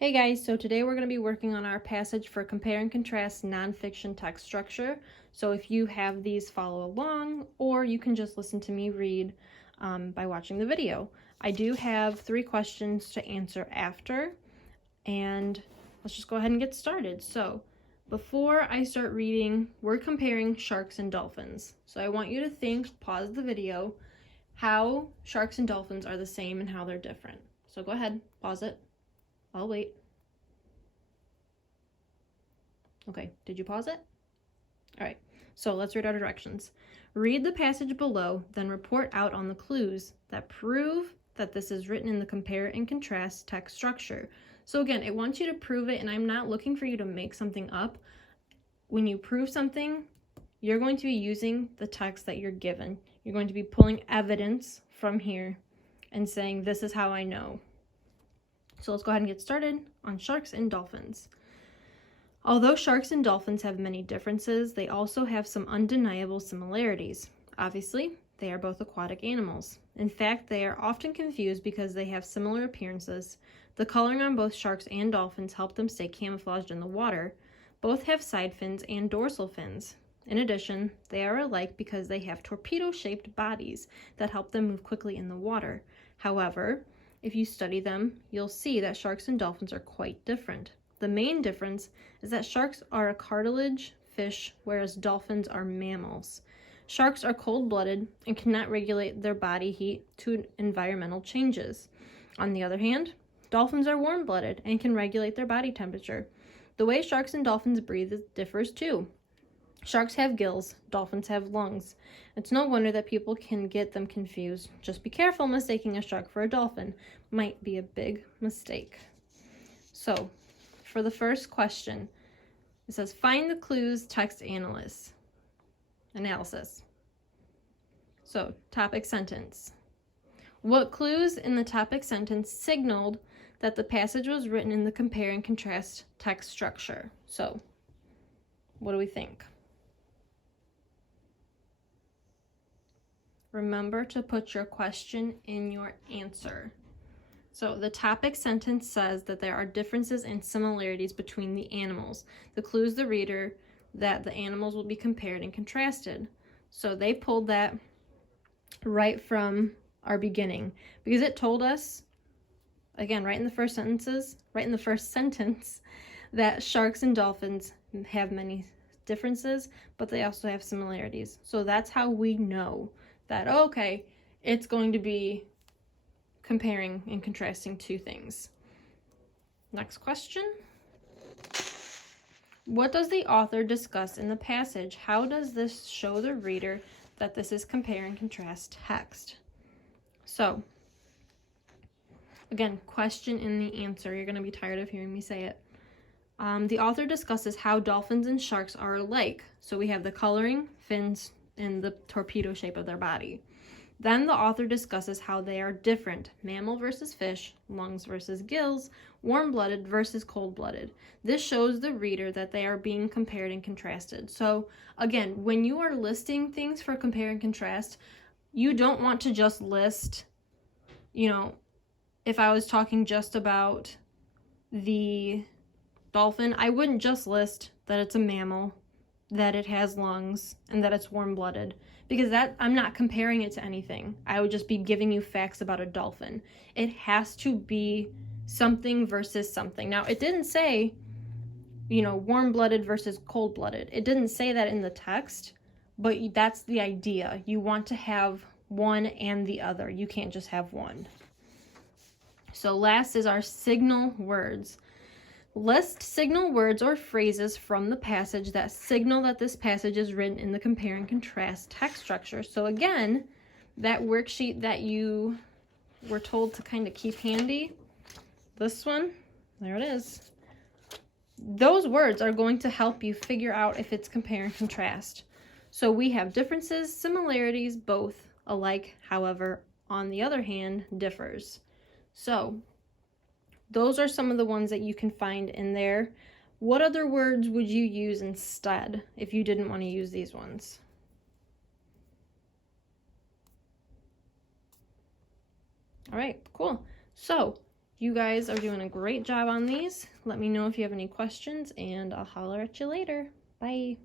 Hey guys, so today we're going to be working on our passage for compare and contrast nonfiction text structure. So if you have these, follow along, or you can just listen to me read by watching the video. I do have 3 questions to answer after, and let's just go ahead and get started. So before I start reading, we're comparing sharks and dolphins. So I want you to think, pause the video, how sharks and dolphins are the same and how they're different. So go ahead, pause it. I'll wait. Okay, did you pause it? All right, so let's read our directions. Read the passage below, then report out on the clues that prove that this is written in the compare and contrast text structure. So again, it wants you to prove it, and I'm not looking for you to make something up. When you prove something, you're going to be using the text that you're given. You're going to be pulling evidence from here and saying, this is how I know. So let's go ahead and get started on sharks and dolphins. Although sharks and dolphins have many differences, they also have some undeniable similarities. Obviously, they are both aquatic animals. In fact, they are often confused because they have similar appearances. The coloring on both sharks and dolphins help them stay camouflaged in the water. Both have side fins and dorsal fins. In addition, they are alike because they have torpedo-shaped bodies that help them move quickly in the water. However, if you study them, you'll see that sharks and dolphins are quite different. The main difference is that sharks are a cartilage fish, whereas dolphins are mammals. Sharks are cold-blooded and cannot regulate their body heat to environmental changes. On the other hand, dolphins are warm-blooded and can regulate their body temperature. The way sharks and dolphins breathe differs too. Sharks have gills, dolphins have lungs. It's no wonder that people can get them confused. Just be careful mistaking a shark for a dolphin. Might be a big mistake. So, for the first question, it says, find the clues text analysis. So, topic sentence. What clues in the topic sentence signaled that the passage was written in the compare and contrast text structure? So, what do we think? Remember to put your question in your answer. So the topic sentence says that there are differences and similarities between the animals. The clues the reader that the animals will be compared and contrasted. So they pulled that right from our beginning because it told us, again, right in the first sentence, that sharks and dolphins have many differences, but they also have similarities. So that's how we know that, okay, it's going to be comparing and contrasting two things. Next question. What does the author discuss in the passage? How does this show the reader that this is compare and contrast text? So, again, question in the answer. You're going to be tired of hearing me say it. The author discusses how dolphins and sharks are alike. So we have the coloring, fins, and the torpedo shape of their body. Then the author discusses how they are different, mammal versus fish, lungs versus gills, warm-blooded versus cold-blooded. This shows the reader that they are being compared and contrasted. So again, when you are listing things for compare and contrast, you don't want to just list, if I was talking just about the dolphin, I wouldn't just list that it's a mammal, that it has lungs, and that it's warm-blooded, because I'm not comparing it to anything. I would just be giving you facts about a dolphin. It has to be something versus something. Now, it didn't say, warm-blooded versus cold-blooded. It didn't say that in the text, but that's the idea. You want to have one and the other. You can't just have one. So last is our signal words. List signal words or phrases from the passage that signal that this passage is written in the compare and contrast text structure. So again, that worksheet that you were told to kind of keep handy, this one, there it is. Those words are going to help you figure out if it's compare and contrast. So we have differences, similarities, both alike, however, on the other hand, differs. So those are some of the ones that you can find in there. What other words would you use instead if you didn't want to use these ones? All right, cool. So You guys are doing a great job on these. Let me know if you have any questions, and I'll holler at you later. Bye.